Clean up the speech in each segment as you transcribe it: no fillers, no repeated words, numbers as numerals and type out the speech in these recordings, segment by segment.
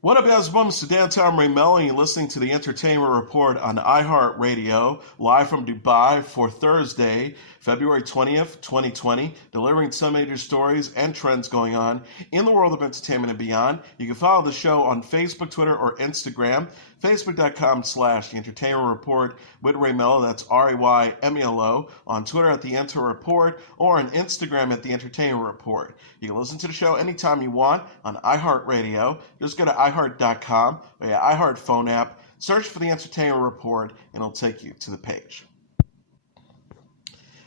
What up, guys? Welcome to Downtown Melo, and you're listening to the Entertainment Report on iHeartRadio, live from Dubai for Thursday, February 20th, 2020, delivering some major stories and trends going on in the world of entertainment and beyond. You can follow the show on Facebook, Twitter, or Instagram, facebook.com/The Entertainment Report with Ray Melo, that's RAYMELO, on Twitter at The Enter Report, or on Instagram at The Entertainment Report. You can listen to the show anytime you want on iHeartRadio. Just go to iHeart.com or your iHeart phone app, search for The Entertainment Report, and it'll take you to the page.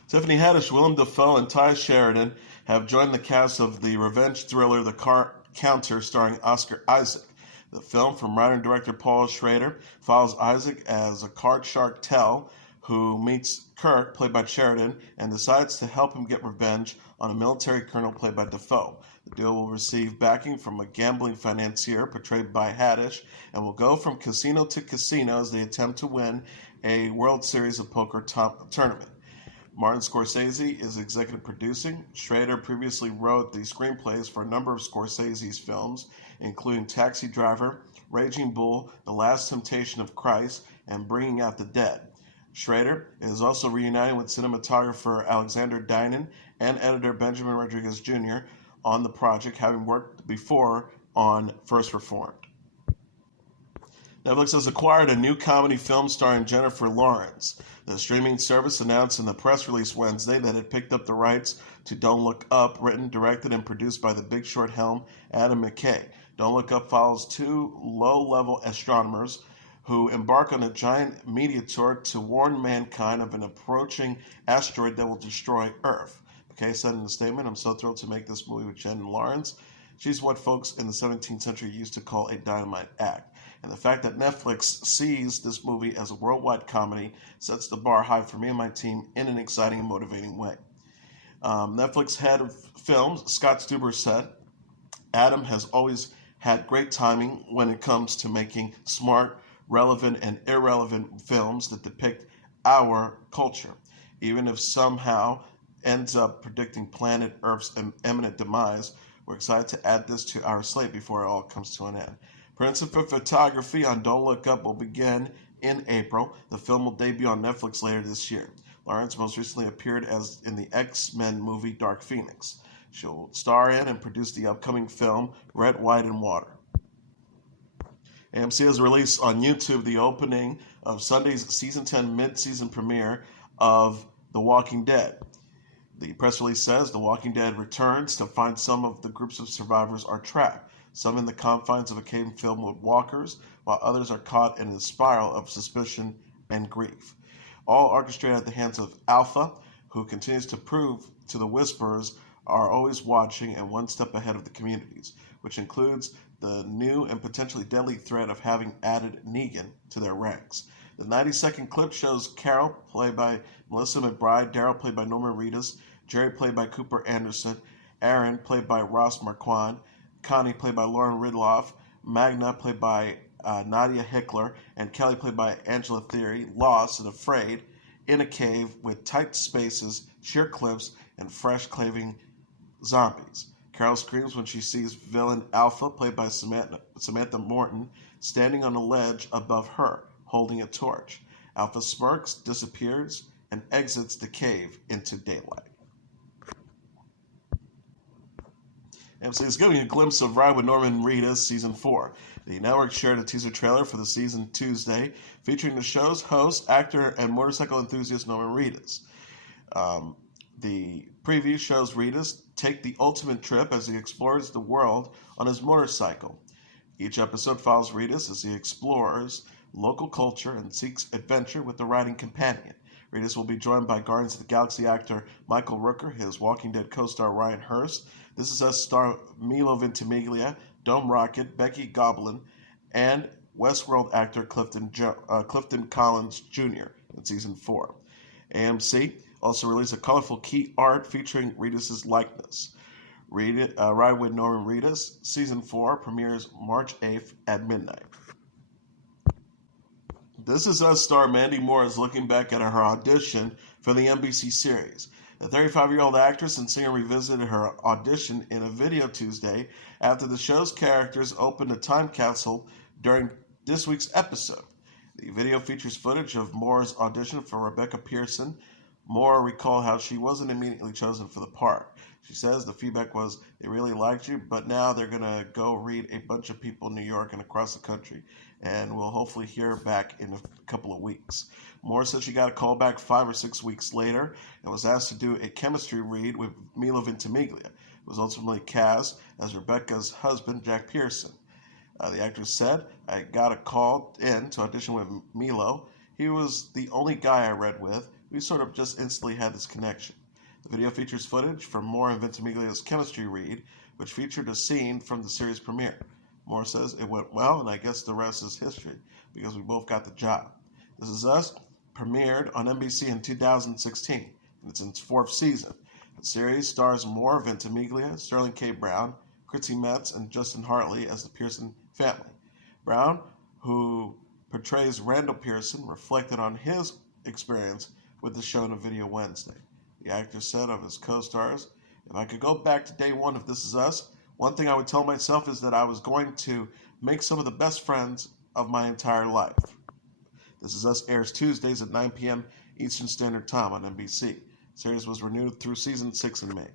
Tiffany Haddish, Willem Dafoe, and Ty Sheridan have joined the cast of the revenge thriller The Counter, starring Oscar Isaac. The film, from writer and director Paul Schrader, follows Isaac as a card shark Tell, who meets Kirk, played by Sheridan, and decides to help him get revenge on a military colonel, played by Dafoe. The duo will receive backing from a gambling financier, portrayed by Haddish, and will go from casino to casino as they attempt to win a World Series of Poker tournament. Martin Scorsese is executive producing. Schrader previously wrote the screenplays for a number of Scorsese's films, including Taxi Driver, Raging Bull, The Last Temptation of Christ, and Bringing Out the Dead. Schrader is also reuniting with cinematographer Alexander Dinan and editor Benjamin Rodriguez Jr. on the project, having worked before on First Reformed. Netflix has acquired a new comedy film starring Jennifer Lawrence. The streaming service announced in the press release Wednesday that it picked up the rights to Don't Look Up, written, directed, and produced by the Big Short helm Adam McKay. Don't Look Up follows two low-level astronomers who embark on a giant meteor to warn mankind of an approaching asteroid that will destroy Earth. McKay said in a statement, "I'm so thrilled to make this movie with Jen Lawrence. She's what folks in the 17th century used to call a dynamite act. And the fact that Netflix sees this movie as a worldwide comedy sets the bar high for me and my team in an exciting and motivating way." Netflix head of films, Scott Stuber, said, "Adam has always had great timing when it comes to making smart, relevant, and irrelevant films that depict our culture. Even if somehow ends up predicting planet Earth's imminent demise, we're excited to add this to our slate before it all comes to an end." Principal photography on Don't Look Up will begin in April. The film will debut on Netflix later this year. Lawrence most recently appeared as in the X-Men movie Dark Phoenix. She'll star in and produce the upcoming film Red, White, and Water. AMC has released on YouTube the opening of Sunday's Season 10 mid-season premiere of The Walking Dead. The press release says The Walking Dead returns to find some of the groups of survivors are trapped, some in the confines of a cave filled with walkers, while others are caught in a spiral of suspicion and grief. All orchestrated at the hands of Alpha, who continues to prove to the Whisperers are always watching and one step ahead of the communities, which includes the new and potentially deadly threat of having added Negan to their ranks. The 90-second clip shows Carol, played by Melissa McBride, Daryl, played by Norman Reedus, Jerry, played by Cooper Anderson, Aaron, played by Ross Marquand, Connie, played by Lauren Ridloff, Magna, played by Nadia Hickler, and Kelly, played by Angela Theory, lost and afraid in a cave with tight spaces, sheer cliffs, and fresh claving zombies. Carol screams when she sees villain Alpha, played by Samantha Morton, standing on a ledge above her, holding a torch. Alpha smirks, disappears, and exits the cave into daylight. AMC is giving a glimpse of Ride with Norman Reedus Season 4. The network shared a teaser trailer for the season Tuesday, featuring the show's host, actor, and motorcycle enthusiast Norman Reedus. The preview shows Reedus take the ultimate trip as he explores the world on his motorcycle. Each episode follows Reedus as he explores local culture and seeks adventure with a riding companion. Reedus will be joined by Guardians of the Galaxy actor Michael Rooker, his Walking Dead co-star Ryan Hurst, This Is Us star Milo Ventimiglia, Dome Rocket, Becky Goblin, and Westworld actor Clifton Collins Jr. in Season 4. AMC also released a colorful key art featuring Reedus' likeness. Ride with Norman Reedus, Season 4, premieres March 8th at midnight. This Is Us star Mandy Moore is looking back at her audition for the NBC series. The 35-year-old actress and singer revisited her audition in a video Tuesday after the show's characters opened a time capsule during this week's episode. The video features footage of Moore's audition for Rebecca Pearson. Moore recalled how she wasn't immediately chosen for the part. She says the feedback was, they really liked you, but now they're going to go read a bunch of people in New York and across the country, and we'll hopefully hear back in a couple of weeks. Moore said she got a call back 5 or 6 weeks later and was asked to do a chemistry read with Melo Ventimiglia, who was ultimately cast as Rebecca's husband, Jack Pearson. The actress said, I got a call in to audition with Melo. He was the only guy I read with. We sort of just instantly had this connection. The video features footage from Moore and Ventimiglia's chemistry read, which featured a scene from the series premiere. Moore says it went well, and I guess the rest is history, because we both got the job. This Is Us premiered on NBC in 2016, and it's in its 4th season. The series stars Moore, Ventimiglia, Sterling K. Brown, Chrissy Metz, and Justin Hartley as the Pearson family. Brown, who portrays Randall Pearson, reflected on his experience with the show in a video Wednesday. The actor said of his co-stars, if I could go back to day one of This Is Us, one thing I would tell myself is that I was going to make some of the best friends of my entire life. This Is Us airs Tuesdays at 9 p.m. Eastern Standard Time on NBC. The series was renewed through season 6 in May.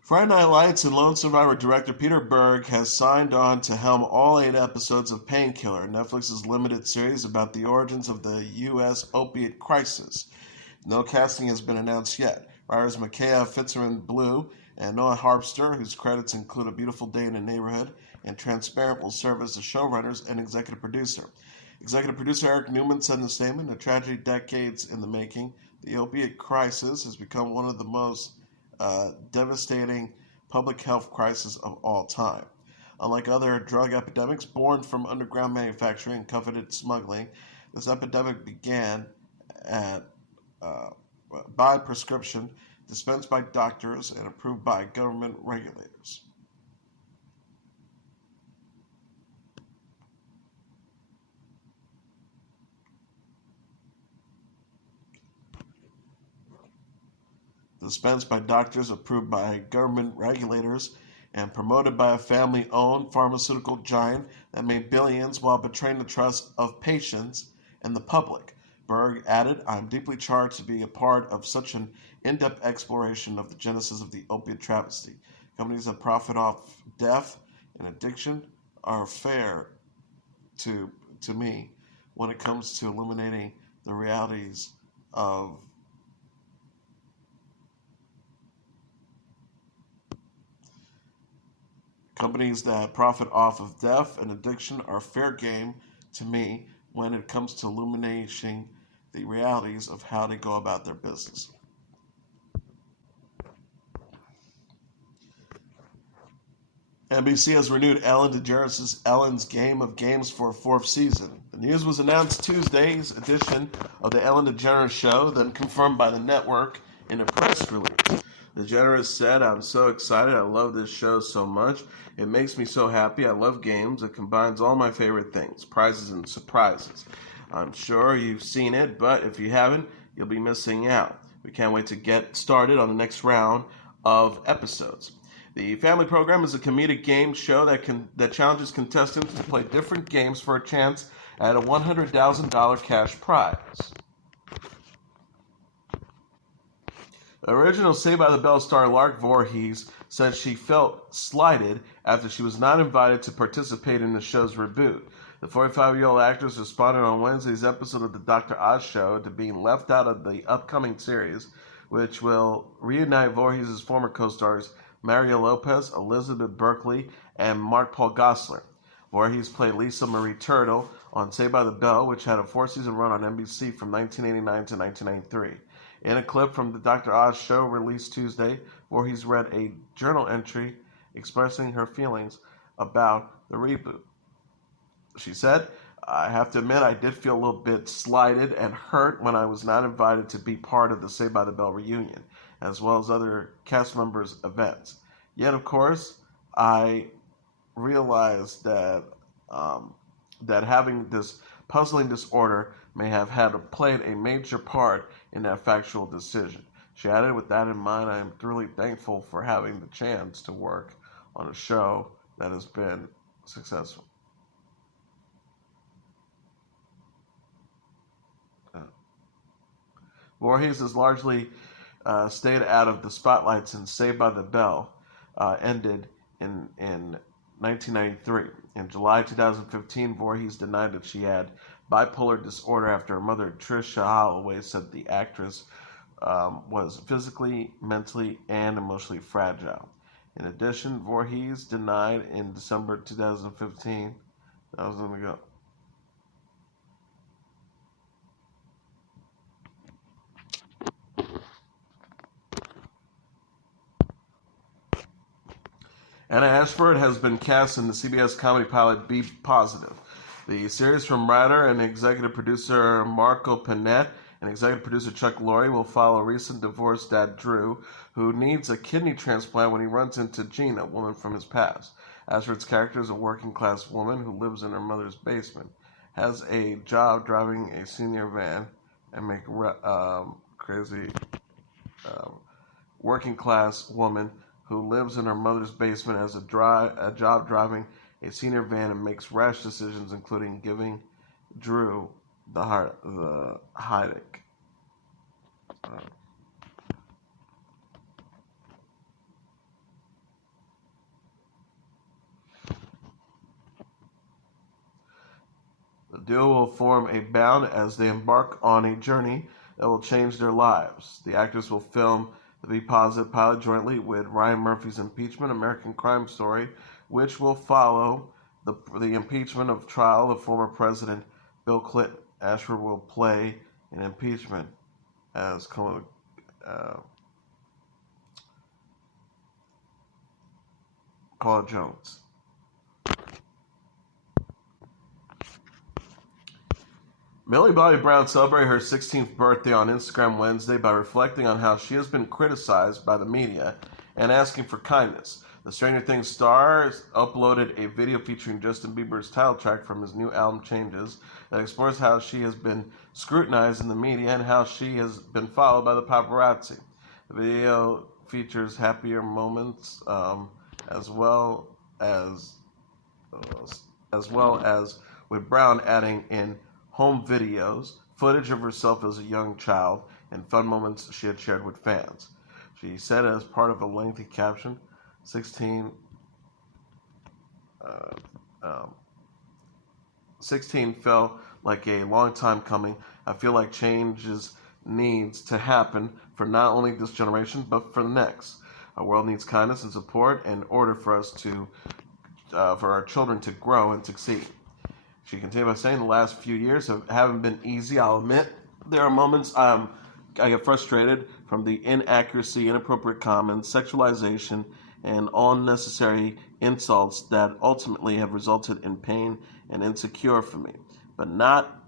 Friday Night Lights and Lone Survivor director Peter Berg has signed on to helm all 8 episodes of Painkiller, Netflix's limited series about the origins of the U.S. opiate crisis. No casting has been announced yet. Writers Micaiah Fitzgerald-Blue and Noah Harpster, whose credits include A Beautiful Day in the Neighborhood and Transparent, will serve as the showrunners and executive producer. Executive producer Eric Newman said in a statement, a tragedy decades in the making, the opiate crisis has become one of the most devastating public health crisis of all time. Unlike other drug epidemics born from underground manufacturing and coveted smuggling, this epidemic began by prescription, dispensed by doctors, and approved by government regulators. Dispensed by doctors, approved by government regulators, and promoted by a family-owned pharmaceutical giant that made billions while betraying the trust of patients and the public. Berg added, I'm deeply charged to be a part of such an in-depth exploration of the genesis of the opiate travesty. Companies that profit off death and addiction are fair to me when it comes to illuminating the realities of companies that profit off of death and addiction are fair game to me when it comes to illuminating the realities of how they go about their business. NBC has renewed Ellen DeGeneres' Ellen's Game of Games for a 4th season. The news was announced Tuesday's edition of the Ellen DeGeneres Show, then confirmed by the network in a press release. DeGeneres said, I'm so excited. I love this show so much. It makes me so happy. I love games. It combines all my favorite things, prizes and surprises. I'm sure you've seen it, but if you haven't, you'll be missing out. We can't wait to get started on the next round of episodes. The family program is a comedic game show that challenges contestants to play different games for a chance at a $100,000 cash prize. Original Saved by the Bell star Lark Voorhies said she felt slighted after she was not invited to participate in the show's reboot. The 45-year-old actress responded on Wednesday's episode of the Dr. Oz show to being left out of the upcoming series, which will reunite Voorhies' former co-stars Mario Lopez, Elizabeth Berkley, and Mark Paul Gosselaar. Voorhies played Lisa Marie Turtle on Saved by the Bell, which had a 4-season run on NBC from 1989 to 1993. In a clip from the Dr. Oz show released Tuesday, Voorhies read a journal entry expressing her feelings about the reboot. She said, I have to admit I did feel a little bit slighted and hurt when I was not invited to be part of the Saved by the Bell reunion, as well as other cast members' events. Yet, of course, I realized that having this puzzling disorder may have played a major part in that factual decision. She added, with that in mind, I am truly thankful for having the chance to work on a show that has been successful. Voorhies has largely stayed out of the spotlight since Saved by the Bell ended in 1993. In July 2015, Voorhies denied that she had bipolar disorder after her mother, Tricia Holloway, said the actress was physically, mentally, and emotionally fragile. In addition, Voorhies denied in December 2015 that was going to go. Annaleigh Ashford has been cast in the CBS comedy pilot Be Positive. The series from writer and executive producer Marco Panett and executive producer Chuck Lorre will follow recent divorced dad Drew, who needs a kidney transplant when he runs into Gina, a woman from his past. Ashford's character is a working-class woman who lives in her mother's basement, has a job driving a senior van, and working-class woman who lives in her mother's basement, has a job driving a senior van, and makes rash decisions, including giving Drew the headache. The duo will form a bond as they embark on a journey that will change their lives. The actors will film the Be Positive pilot jointly with Ryan Murphy's Impeachment, American Crime Story, which will follow the impeachment of trial of former President Bill Clinton. Ashford will play an impeachment as Carla Jones. Millie Bobby Brown celebrated her 16th birthday on Instagram Wednesday by reflecting on how she has been criticized by the media and asking for kindness. The Stranger Things star uploaded a video featuring Justin Bieber's title track from his new album Changes that explores how she has been scrutinized in the media and how she has been followed by the paparazzi. The video features happier moments as well as with Brown adding in home videos, footage of herself as a young child, and fun moments she had shared with fans. She said as part of a lengthy caption, 16 felt like a long time coming. I feel like changes needs to happen for not only this generation, but for the next. Our world needs kindness and support in order for us to, for our children to grow and succeed. She continued by saying, the last few years haven't been easy, I'll admit. There are moments I get frustrated from the inaccuracy, inappropriate comments, sexualization, and unnecessary insults that ultimately have resulted in pain and insecure for me. But not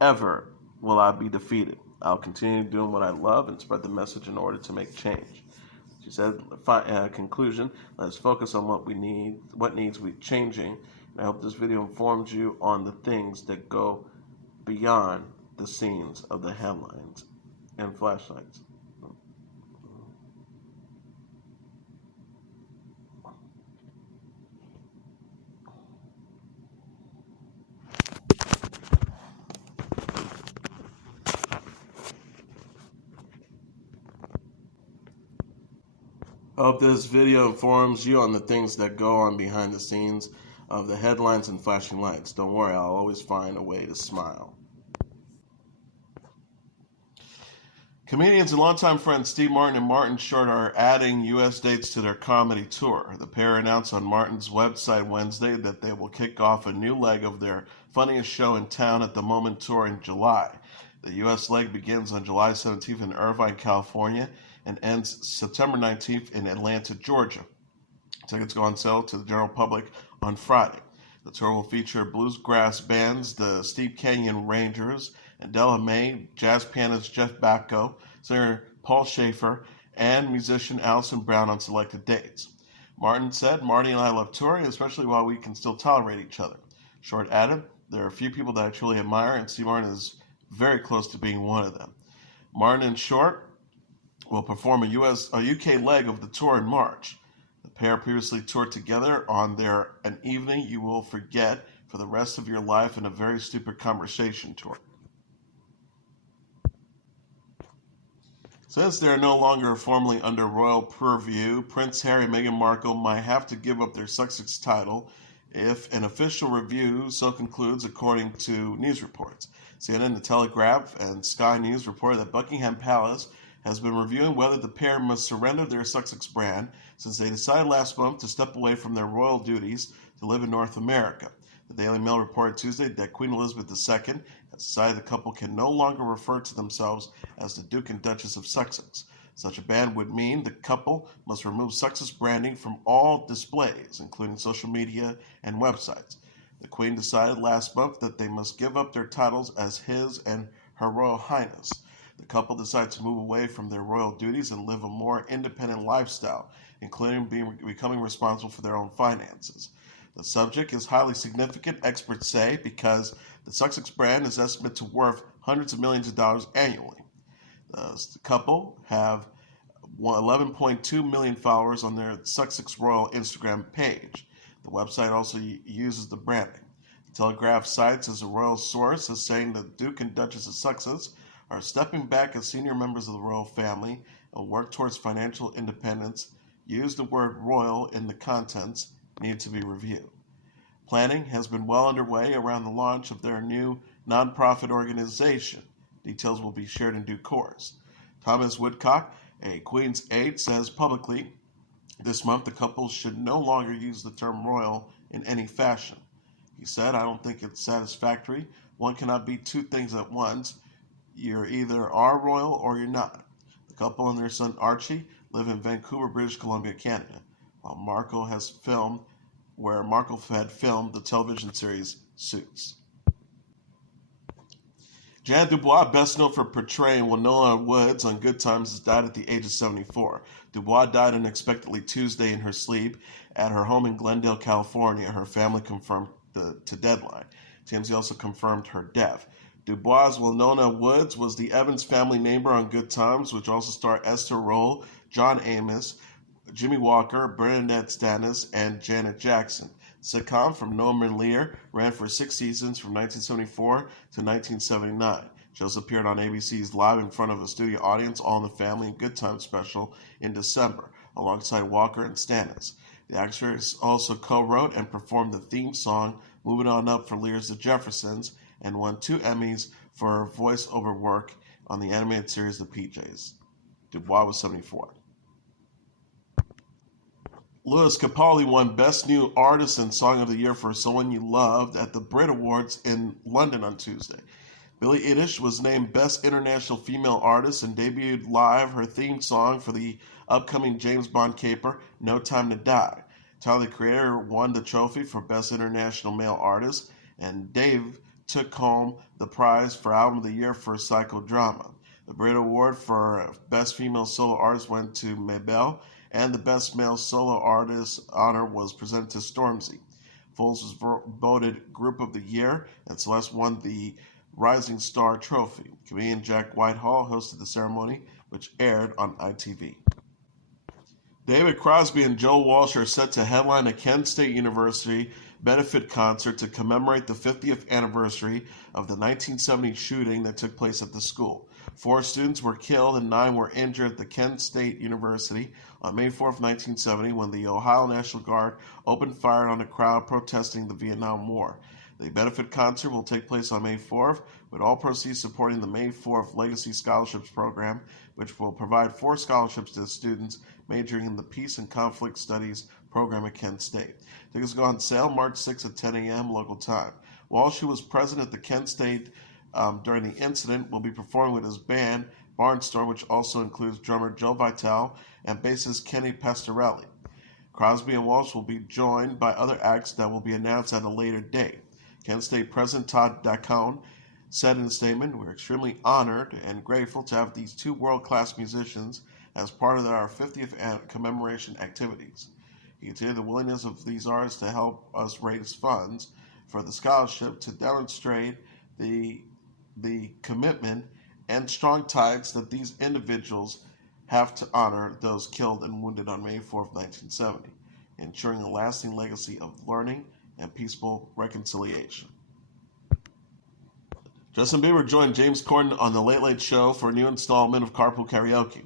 ever will I be defeated. I'll continue doing what I love and spread the message in order to make change. She said, conclusion, let's focus on what needs to be changing. I hope this video informs you on the things that go beyond the scenes of the headlines and flashlights. I hope this video informs you on the things that go on behind the scenes of the headlines and flashing lights. Don't worry, I'll always find a way to smile. Comedians and longtime friends Steve Martin and Martin Short are adding U.S. dates to their comedy tour. The pair announced on Martin's website Wednesday that they will kick off a new leg of their funniest show in town at the Moment tour in July. The U.S. leg begins on July 17th in Irvine, California, and ends September 19th in Atlanta, Georgia. Tickets go on sale to the general public on Friday. The tour will feature bluegrass bands, the Steep Canyon Rangers, Adela May, jazz pianist Jeff Backo, singer Paul Schaefer, and musician Allison Brown on selected dates. Martin said, Marty and I love touring, especially while we can still tolerate each other. Short added, there are a few people that I truly admire, and Steve Martin is very close to being one of them. Martin and Short will perform a UK leg of the tour in March. The pair previously toured together on their An Evening You Will Forget for the Rest of Your Life and a Very Stupid Conversation tour. Since they are no longer formally under royal purview, Prince Harry and Meghan Markle might have to give up their Sussex title if an official review so concludes, according to news reports. CNN, The Telegraph, and Sky News reported that Buckingham Palace has been reviewing whether the pair must surrender their Sussex brand since they decided last month to step away from their royal duties to live in North America. The Daily Mail reported Tuesday that Queen Elizabeth II has decided the couple can no longer refer to themselves as the Duke and Duchess of Sussex. Such a ban would mean the couple must remove Sussex branding from all displays, including social media and websites. The Queen decided last month that they must give up their titles as His and Her Royal Highness. The couple decided to move away from their royal duties and live a more independent lifestyle, including becoming responsible for their own finances. The subject is highly significant, experts say, because the Sussex brand is estimated to worth hundreds of millions of dollars annually. The couple have 11.2 million followers on their Sussex Royal Instagram page. The website also uses the branding. The Telegraph cites as a royal source as saying the Duke and Duchess of Sussex are stepping back as senior members of the royal family and work towards financial independence. Use the word royal in the contents need to be reviewed. Planning has been well underway around the launch of their new nonprofit organization. Details will be shared in due course. Thomas Woodcock, a Queen's aide, says publicly this month the couple should no longer use the term royal in any fashion. He said, "I don't think it's satisfactory. One cannot be two things at once. You either are royal or you're not." The couple and their son Archie live in Vancouver, British Columbia, Canada, while Markle had filmed the television series Suits. Janet DuBois, best known for portraying Winona Woods on Good Times, has died at the age of 74. DuBois died unexpectedly Tuesday in her sleep at her home in Glendale, California. Her family confirmed to Deadline. TMZ also confirmed her death. DuBois' Winona Woods was the Evans family neighbor on Good Times, which also starred Esther Rolle, John Amos, Jimmy Walker, Bernadette Stanis, and Janet Jackson. The sitcom from Norman Lear ran for 6 seasons from 1974 to 1979. She also appeared on ABC's Live in Front of a Studio Audience, All in the Family, and Good Times special in December, alongside Walker and Stanis. The actress also co-wrote and performed the theme song Moving On Up for Lear's The Jeffersons, and won 2 Emmys for her voice-over work on the animated series The PJs. DuBois was 74. Lewis Capaldi won Best New Artist and Song of the Year for Someone You Loved at the Brit Awards in London on Tuesday. Billie Eilish was named Best International Female Artist and debuted live her theme song for the upcoming James Bond caper, No Time to Die. Tyler, the Creator, won the trophy for Best International Male Artist, and Dave took home the prize for Album of the Year for Psychodrama. The Brit Award for Best Female Solo Artist went to Mabel, and the Best Male Solo Artist honor was presented to Stormzy. Foles was voted Group of the Year, and Celeste won the Rising Star Trophy. Comedian Jack Whitehall hosted the ceremony, which aired on ITV. David Crosby and Joe Walsh are set to headline a Kent State University benefit concert to commemorate the 50th anniversary of the 1970 shooting that took place at the school. 4 students were killed and 9 were injured at the Kent State University on May 4, 1970, when the Ohio National Guard opened fire on a crowd protesting the Vietnam War. The benefit concert will take place on May 4th, with all proceeds supporting the May 4th Legacy Scholarships Program, which will provide 4 scholarships to students majoring in the Peace and Conflict Studies program at Kent State. Tickets go on sale March 6 at 10 a.m. local time. Walsh, who was present at the Kent State during the incident, will be performing with his band, Barnstorm, which also includes drummer Joe Vitale and bassist Kenny Pastorelli. Crosby and Walsh will be joined by other acts that will be announced at a later date. Kent State President Todd Dacone said in a statement, "We're extremely honored and grateful to have these 2 world-class musicians as part of our 50th commemoration activities." He continued the willingness of these artists to help us raise funds for the scholarship to demonstrate the the commitment and strong ties that these individuals have to honor those killed and wounded on May 4th, 1970, ensuring a lasting legacy of learning and peaceful reconciliation. Justin Bieber joined James Corden on The Late Late Show for a new installment of Carpool Karaoke.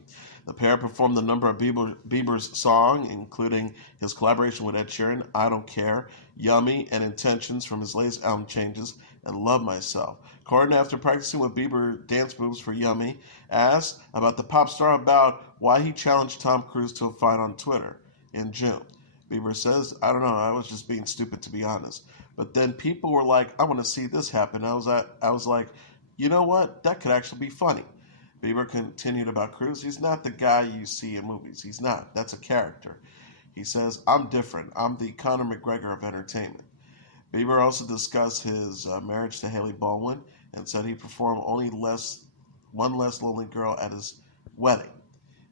The pair performed a number of Bieber's songs, including his collaboration with Ed Sheeran, I Don't Care, Yummy, and Intentions from his latest album Changes, and Love Myself. Corden, after practicing with Bieber dance moves for Yummy, asked about the pop star about why he challenged Tom Cruise to a fight on Twitter in June. Bieber says, I don't know, I was just being stupid, to be honest. But then people were like, I want to see this happen. I was like, you know what? That could actually be funny. Bieber continued about Cruise. He's not the guy you see in movies. He's not. That's a character. He says, I'm different. I'm the Conor McGregor of entertainment. Bieber also discussed his marriage to Hailey Baldwin and said he performed only one less lonely girl at his wedding.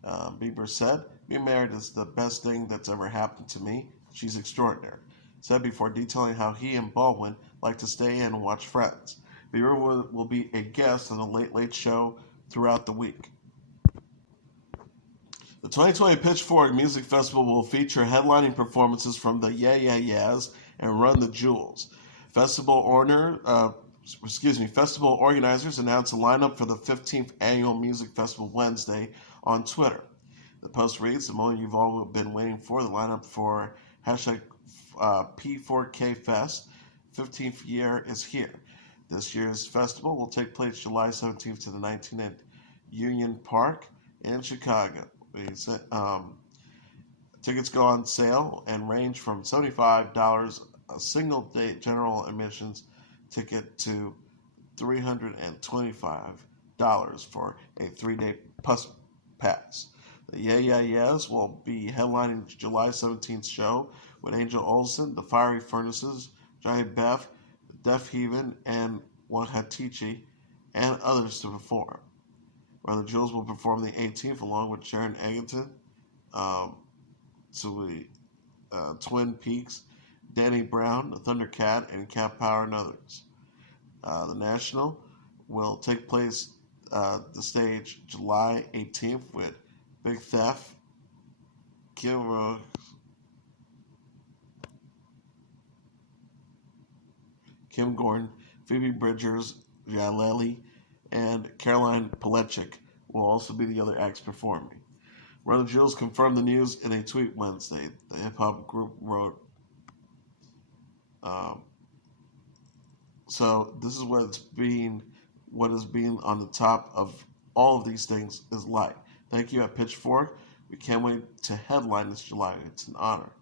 Bieber said, being married is the best thing that's ever happened to me. She's extraordinary. Said before detailing how he and Baldwin like to stay in and watch Friends. Bieber will be a guest on the Late Late Show throughout the week. The 2020 Pitchfork Music Festival will feature headlining performances from the Yeah Yeah Yeahs and Run the Jewels. Festival organizers announced a lineup for the 15th annual music festival Wednesday on Twitter. The post reads, the moment you've all been waiting for, the lineup for hashtag P4K Fest, 15th year is here. This year's festival will take place July 17th to the 19th at Union Park in Chicago. Tickets go on sale and range from $75 a single day general admissions ticket to $325 for a 3-day pass. The Yeah Yeah Yeahs will be headlining July 17th show with Angel Olsen, The Fiery Furnaces, Johnny Beth, Def Heaven, and Wanhatichi, and others to perform. Where the Jewels will perform the 18th along with Sharon Egerton, Twin Peaks, Danny Brown, the Thundercat, and Cat Power, and others. The National will take place the stage July 18th with Big Theft, Kim Gordon, Phoebe Bridgers, Jaleli, and Caroline Polachek will also be the other acts performing. Run the Jewels confirmed the news in a tweet Wednesday. The hip-hop group wrote, so this is what is being on the top of all of these things is like. Thank you at Pitchfork. We can't wait to headline this July. It's an honor.